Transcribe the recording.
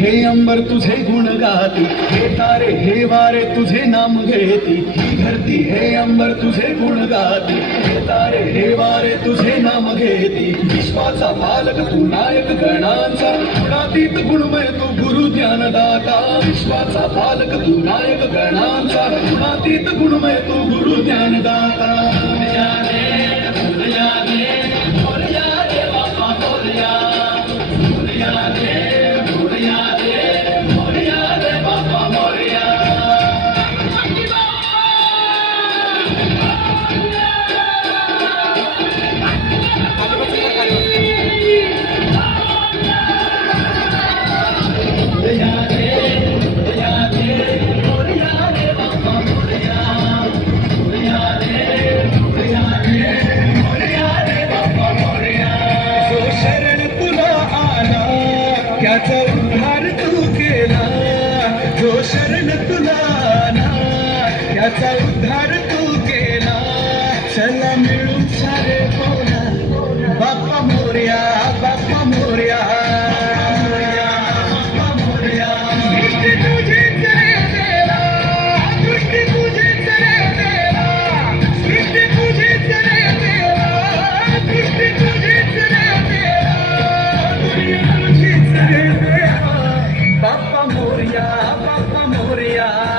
हे अंबर तुझे गुण गाती, हे तारे हे वारे तुझे नाम घेती. ही धरती हे अंबर तुझे गुण गाती, हे तारे हे वारे तुझे नाम घेती. विश्वाचा पालक तू नायक गणांचा, गुणातीत गुणमय तू गुरु ज्ञानदाता. विश्वाचा पालक तू नायक गणांचा, गुणातीत गुणमय तू गुरु ज्ञानदाता. त्याचा उद्धार तू केला, जो शरण तुला आला त्याचा उद्धार तू केला. चला मिळून सारे बोला बाप्पा मोरया, बाप्पा मोरया, बाप्पा मोरया. दृष्टी तुझीच रे देवा, दृष्टी तुझीच रे देवा, दृष्टी तुझीच रे देवा, दृष्टी तुझीच रे देवा, तुझीच रे देवा. बाप्पा मोरया, बाप्पा मोरया.